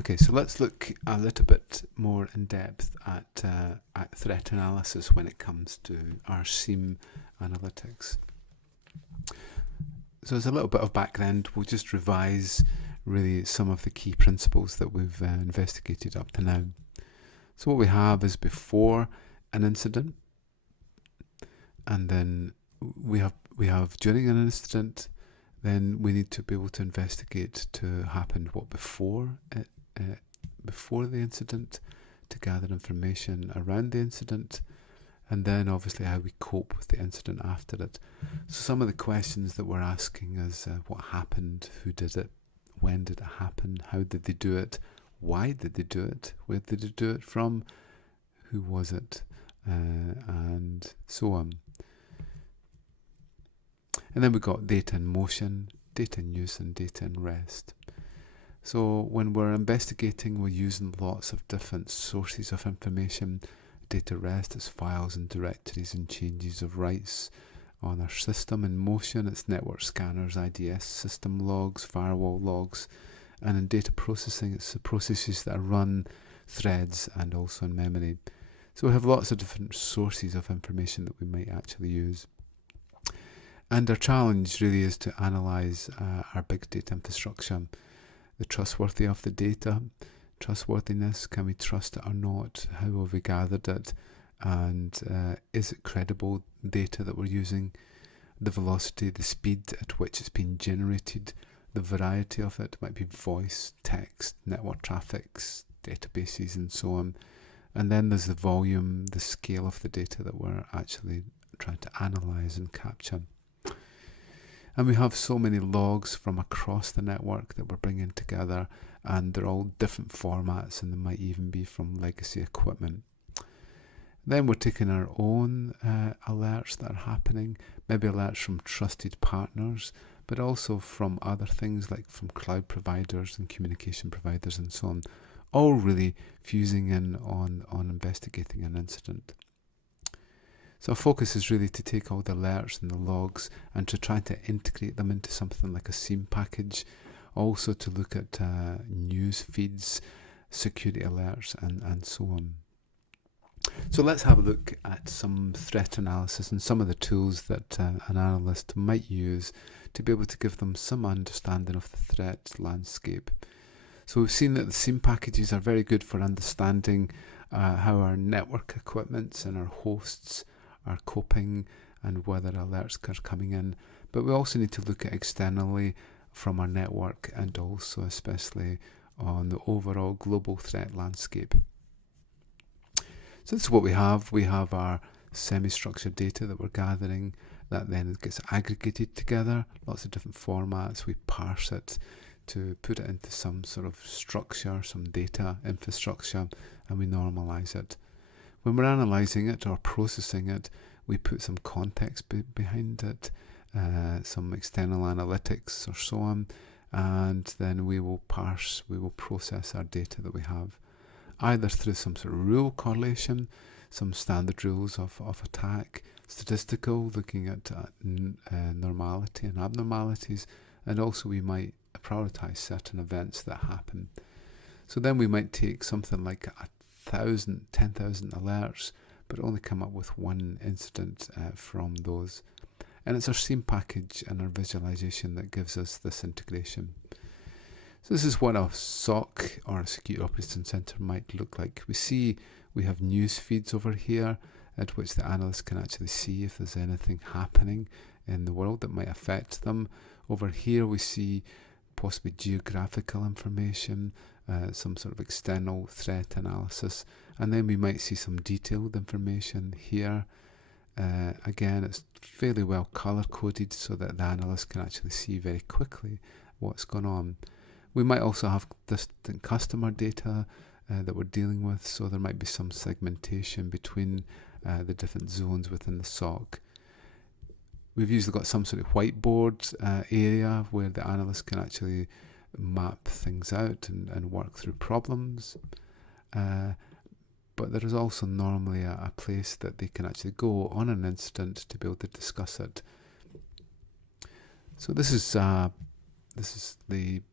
Okay, so let's look a little bit more in depth at threat analysis when it comes to our SIEM analytics. So as a little bit of background, we'll just revise really some of the key principles that we've investigated up to now. So what we have is before an incident, and then we have during an incident. Then we need to be able to investigate to happen what before the incident, to gather information around the incident, and then obviously how we cope with the incident after it. So some of the questions that we're asking is what happened, who did it, when did it happen, how did they do it, why did they do it, where did they do it from, who was it, and so on. And then we've got data in motion, data in use, and data in rest. So when we're investigating, we're using lots of different sources of information. Data rest is files and directories and changes of rights on our system. In motion, it's network scanners, IDS system logs, firewall logs. And in data processing, it's the processes that are run, threads, and also in memory. So we have lots of different sources of information that we might actually use. And our challenge really is to analyse our big data infrastructure, the trustworthy of the data, trustworthiness, can we trust it or not, how have we gathered it, and is it credible data that we're using, the velocity, the speed at which it's been generated, the variety of it, might be voice, text, network traffics, databases and so on. And then there's the volume, the scale of the data that we're actually trying to analyse and capture. And we have so many logs from across the network that we're bringing together, and they're all different formats, and they might even be from legacy equipment. Then we're taking our own alerts that are happening, maybe alerts from trusted partners, but also from other things like from cloud providers and communication providers and so on, all really fusing in on investigating an incident. So our focus is really to take all the alerts and the logs and to try to integrate them into something like a SIEM package. Also to look at news feeds, security alerts, and so on. So let's have a look at some threat analysis and some of the tools that an analyst might use to be able to give them some understanding of the threat landscape. So we've seen that the SIEM packages are very good for understanding how our network equipment and our hosts are coping and whether alerts are coming in. But we also need to look at externally from our network and also especially on the overall global threat landscape. So this is what we have. We have our semi-structured data that we're gathering that then gets aggregated together, lots of different formats. We parse it to put it into some sort of structure, some data infrastructure, and we normalize it. When we're analysing it or processing it, we put some context behind it, some external analytics or so on, and then we will process our data that we have, either through some sort of rule correlation, some standard rules of attack, statistical, looking at normality and abnormalities, and also we might prioritise certain events that happen. So then we might take something like 10,000 alerts, but only come up with one incident from those. And it's our SIEM package and our visualization that gives us this integration. So this is what a SOC or a Security Operations Center might look like. We have news feeds over here at which the analyst can actually see if there's anything happening in the world that might affect them. Over here we see possibly geographical information, some sort of external threat analysis, and then we might see some detailed information here. Again, it's fairly well color coded so that the analyst can actually see very quickly what's going on. We might also have distant customer data that we're dealing with, so there might be some segmentation between the different zones within the SOC. We've usually got some sort of whiteboard area where the analyst can actually map things out and work through problems. But there is also normally a place that they can actually go on an incident to be able to discuss it. So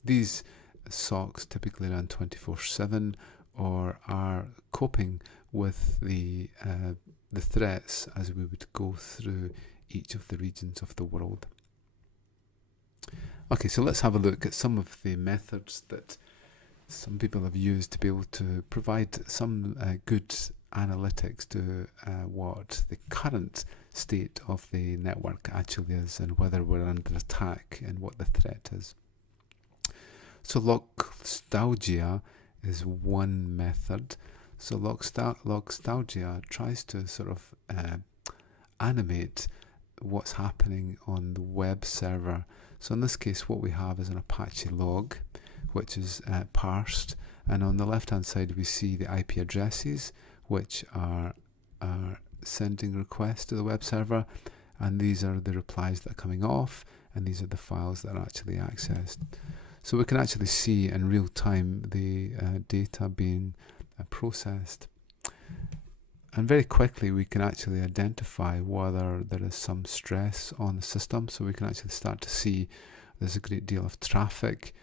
these SOCs typically run 24/7 or are coping with the threats as we would go through each of the regions of the world. Okay, so let's have a look at some of the methods that some people have used to be able to provide some good analytics to what the current state of the network actually is and whether we're under attack and what the threat is. So Logstalgia is one method. So Logstalgia tries to sort of animate what's happening on the web server. So in this case, what we have is an Apache log, which is parsed, and on the left hand side we see the IP addresses which are sending requests to the web server, and these are the replies that are coming off, and these are the files that are actually accessed. So we can actually see in real time the data being processed, and very quickly we can actually identify whether there is some stress on the system. So we can actually start to see there's a great deal of traffic.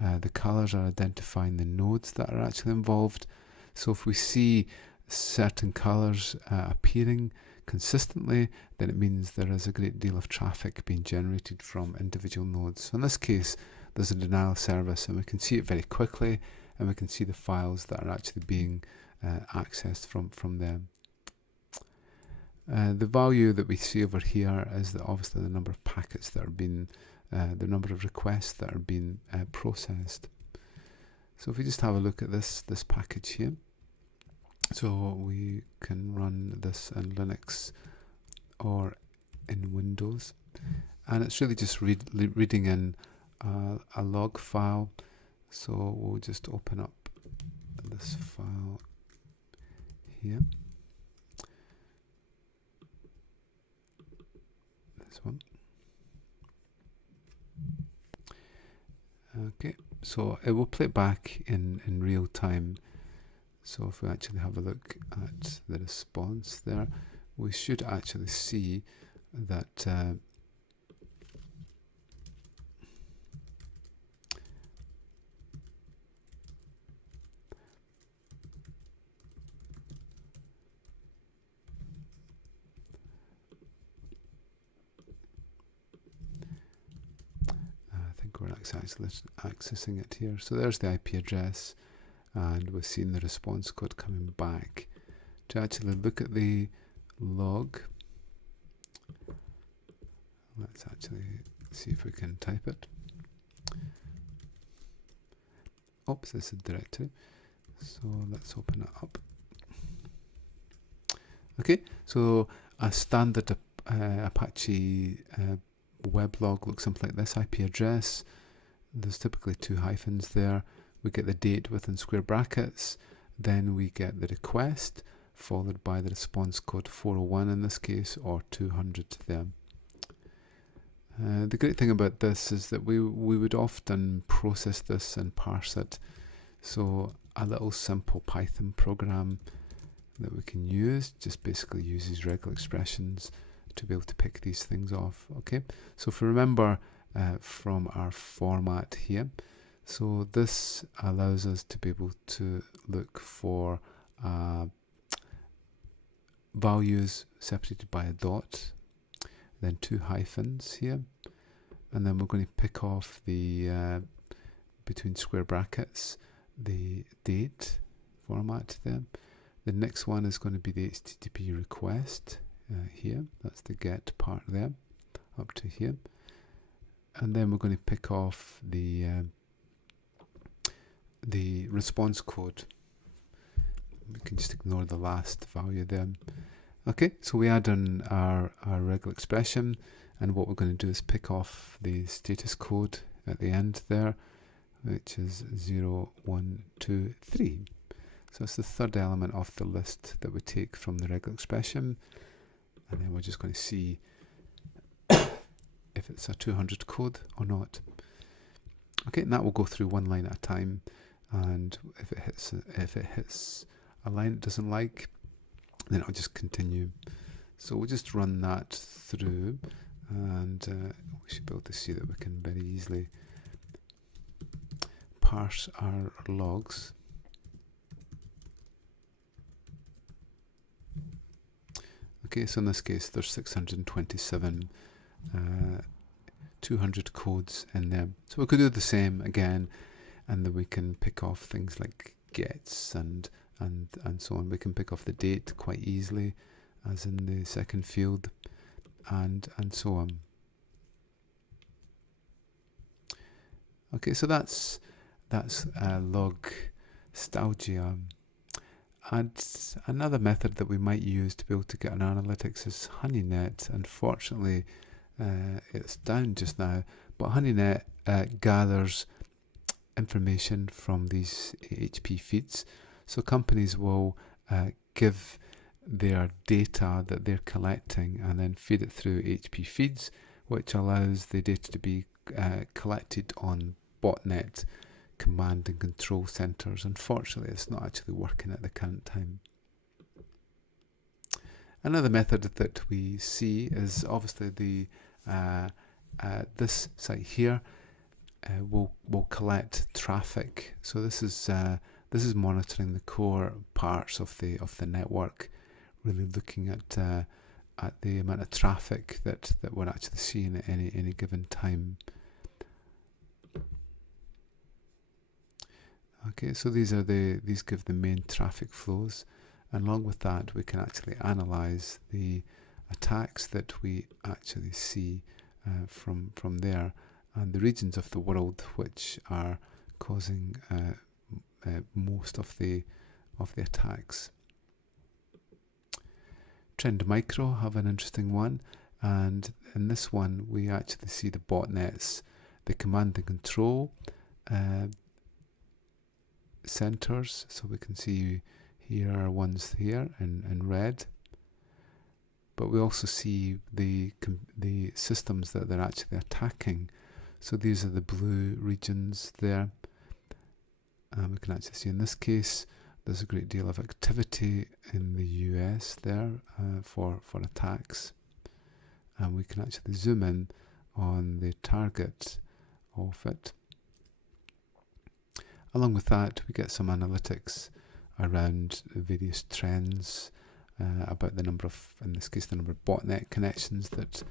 The colors are identifying the nodes that are actually involved. So if we see certain colors appearing consistently, then it means there is a great deal of traffic being generated from individual nodes. So in this case, there's a denial of service, and we can see it very quickly, and we can see the files that are actually being accessed from them. The value that we see over here is that obviously the number of packets that are being the number of requests that are being processed. So if we just have a look at this package here, so we can run this in Linux or in Windows, and it's really just reading in a log file. So we'll just open up this file here, this one. Okay, so it will play back in real time. So if we actually have a look at the response there, we should actually see that I think we're actually accessing it here. So there's the IP address, and we're seeing the response code coming back. To actually look at the log, let's actually see if we can type it. Oops, this is a directory. So let's open it up. Okay, so a standard Apache web log looks something like this. IP address, there's typically 2 hyphens there. We get the date within square brackets, then we get the request, followed by the response code 401 in this case, or 200 there. The great thing about this is that we would often process this and parse it. So a little simple Python program that we can use just basically uses regular expressions to be able to pick these things off. Okay, so if we remember from our format here, so this allows us to be able to look for values separated by a dot, then 2 hyphens here, and then we're going to pick off the between square brackets the date format there. The next one is going to be the HTTP request here, that's the get part there, up to here, and then we're going to pick off the response code. We can just ignore the last value there. Okay, so we add in our regular expression, and what we're going to do is pick off the status code at the end there, which is 0, 1, 2, 3. So it's the third element of the list that we take from the regular expression, and then we're just going to see if it's a 200 code or not. Okay, and that will go through one line at a time, and if it hits a line it doesn't like, then it'll just continue. So we'll just run that through, and we should be able to see that we can very easily parse our logs. Okay, so in this case there's 627 200 codes in there. So we could do the same again, and then we can pick off things like gets and so on. We can pick off the date quite easily, as in the second field, and so on. Okay, so that's log stalgia. And another method that we might use to be able to get an analytics is HoneyNet. Unfortunately, it's down just now, but HoneyNet gathers information from these HP feeds. So companies will give their data that they're collecting and then feed it through HP feeds, which allows the data to be collected on botnet command and control centers. Unfortunately, it's not actually working at the current time. Another method that we see is obviously the this site here will collect traffic. So this is monitoring the core parts of the network, really looking at the amount of traffic that we're actually seeing at any given time. Okay, so these give the main traffic flows, and along with that we can actually analyze the attacks that we actually see from there, and the regions of the world which are causing most of the attacks. Trend Micro have an interesting one, and in this one we actually see the botnets, the command and control centers. So we can see here are ones here in red, but we also see the systems that they're actually attacking. So these are the blue regions there. We can actually see in this case there's a great deal of activity in the US there for attacks, and we can actually zoom in on the target of it. Along with that, we get some analytics around various trends about the number of, in this case, the number of botnet connections that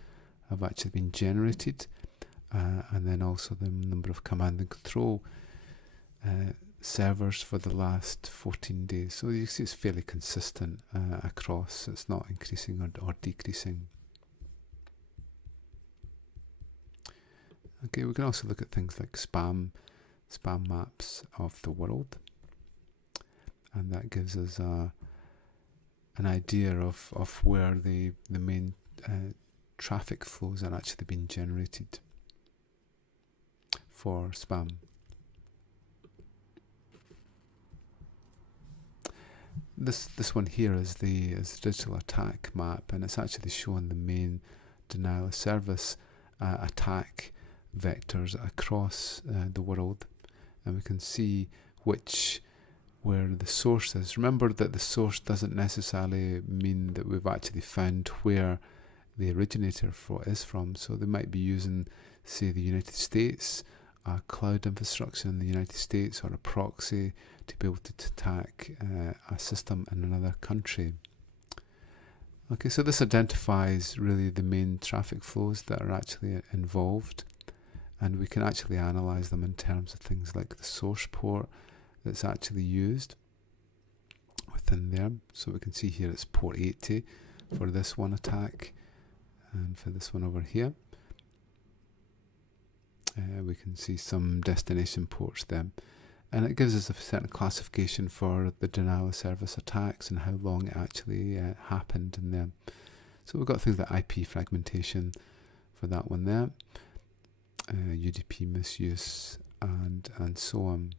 have actually been generated, and then also the number of command and control servers for the last 14 days. So you see it's fairly consistent across. It's not increasing or decreasing. Okay, we can also look at things like spam maps of the world, and that gives us an idea of where the main traffic flows are actually being generated for spam. This one here is the digital attack map, and it's actually showing the main denial of service attack vectors across the world, and we can see where the source is. Remember that the source doesn't necessarily mean that we've actually found where the originator is from. So they might be using, say, the United States, a cloud infrastructure in the United States, or a proxy to be able to attack a system in another country. Okay, so this identifies really the main traffic flows that are actually involved, and we can actually analyze them in terms of things like the source port that's actually used within there. So we can see here it's port 80 for this one attack, and for this one over here we can see some destination ports there, and it gives us a certain classification for the denial of service attacks and how long it actually happened in there. So we've got things like IP fragmentation for that one there, UDP misuse, and so on.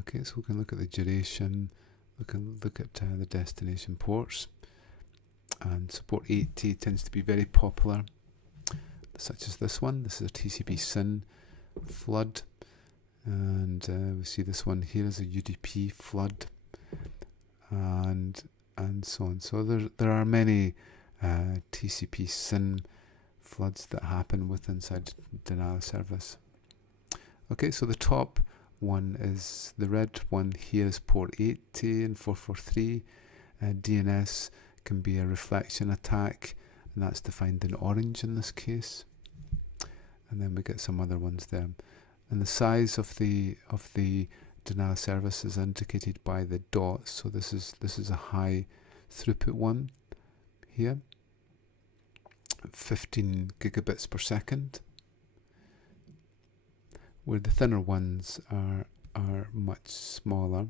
Okay, so we can look at the duration, we can look at the destination ports, and support 80 tends to be very popular, such as this one. This is a TCP SYN flood, and we see this one here is a UDP flood, and so on. So there are many TCP SYN floods that happen with inside denial of service. Okay, so the top one is the red one here is port 80 and 443. DNS can be a reflection attack, and that's defined in orange in this case. And then we get some other ones there. And the size of the denial of service is indicated by the dots. So this is a high throughput one here, 15 gigabits per second, where the thinner ones are much smaller,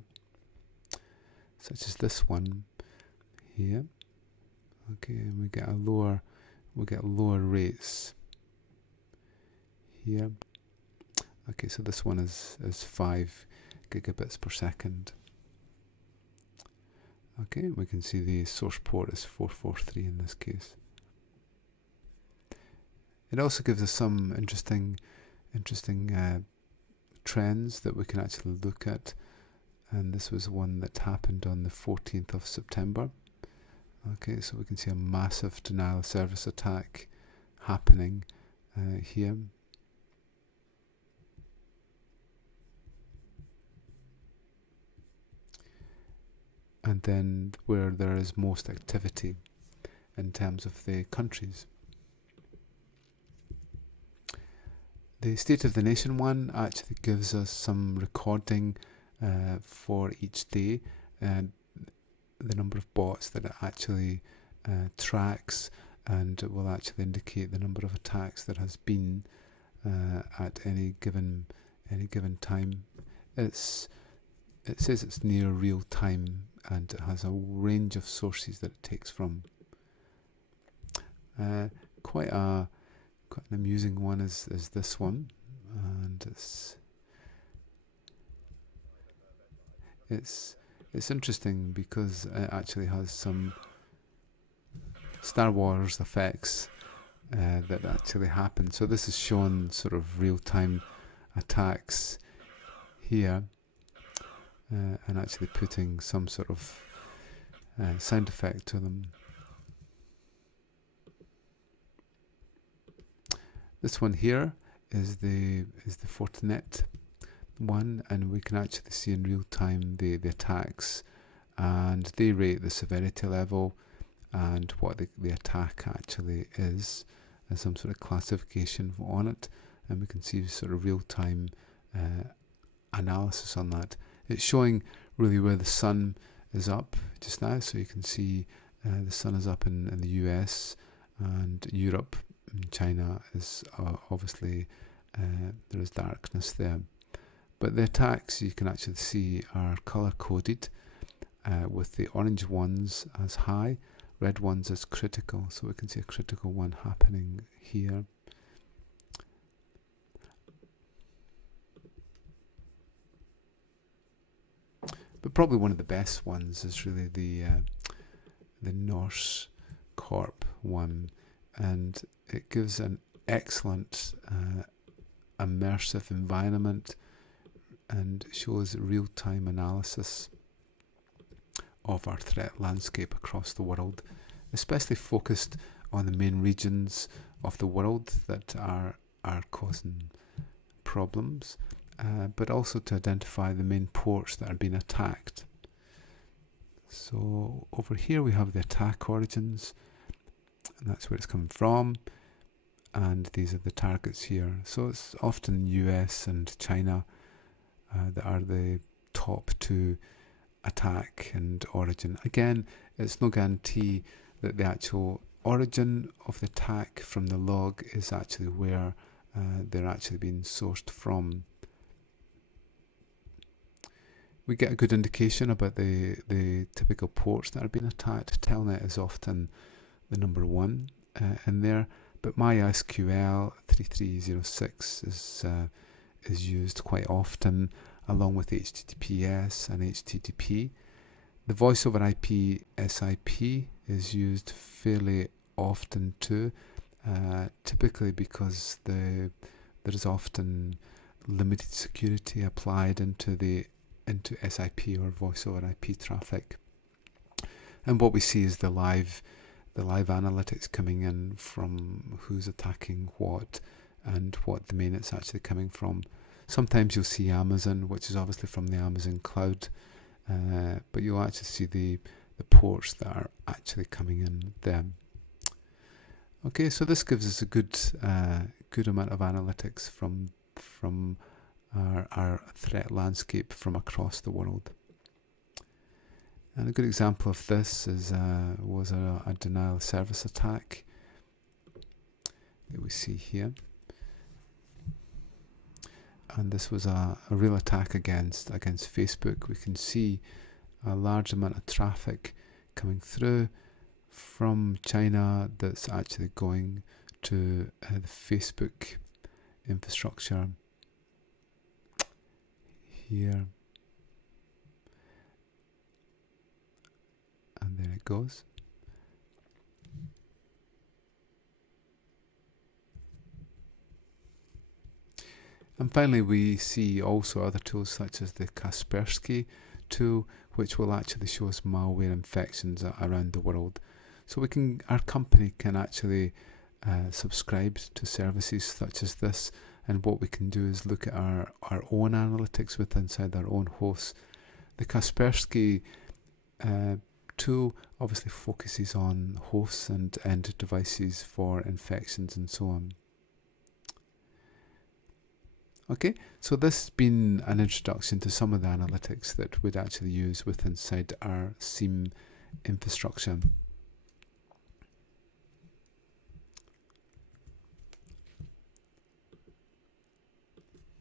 such as this one here. Okay, and we get lower rates here. Okay, so this one is 5 gigabits per second. Okay, we can see the source port is 443 in this case. It also gives us some interesting trends that we can actually look at, and this was one that happened on the 14th of September. Okay, so we can see a massive denial of service attack happening here. And then where there is most activity in terms of the countries. The State of the Nation one actually gives us some recording for each day, and the number of bots that it actually tracks, and it will actually indicate the number of attacks that has been at any given time. It says it's near real time, and it has a range of sources that it takes from. Quite an amusing one is this one, and it's interesting because it actually has some Star Wars effects that actually happen. So this is showing sort of real-time attacks here, and actually putting some sort of sound effect to them. This one here is the Fortinet one, and we can actually see in real time the attacks, and they rate the severity level and what the attack actually is, and some sort of classification on it, and we can see sort of real time analysis on that. It's showing really where the sun is up just now, so you can see the sun is up in the US and Europe. China is obviously there is darkness there, but the attacks you can actually see are color coded, with the orange ones as high, red ones as critical. So we can see a critical one happening here. But probably one of the best ones is really the Norse Corp one, and it gives an excellent immersive environment and shows real-time analysis of our threat landscape across the world, especially focused on the main regions of the world that are causing problems, but also to identify the main ports that are being attacked. So over here we have the attack origins, and that's where it's coming from, and these are the targets here. So it's often US and China that are the top two attack and origin. Again, it's no guarantee that the actual origin of the attack from the log is actually where they're actually being sourced from. We get a good indication about the typical ports that are being attacked. Telnet is often the number one in there, but MySQL 3306 is used quite often, along with HTTPS and HTTP. The voice over IP SIP is used fairly often too, typically because there is often limited security applied into SIP or voice over IP traffic. And what we see is the live the live analytics coming in from who's attacking what and what domain it's actually coming from. Sometimes you'll see Amazon, which is obviously from the Amazon cloud, but you'll actually see the ports that are actually coming in there. Okay, so this gives us a good amount of analytics from our threat landscape from across the world. And a good example of this was a denial of service attack that we see here. And this was a real attack against Facebook. We can see a large amount of traffic coming through from China that's actually going to the Facebook infrastructure here. And there it goes. And finally, we see also other tools such as the Kaspersky tool, which will actually show us malware infections around the world. So our company can actually subscribe to services such as this, and what we can do is look at our own analytics inside our own hosts. The Kaspersky tool obviously focuses on hosts and end devices for infections and so on. Okay, so this has been an introduction to some of the analytics that we'd actually use inside our SIEM infrastructure.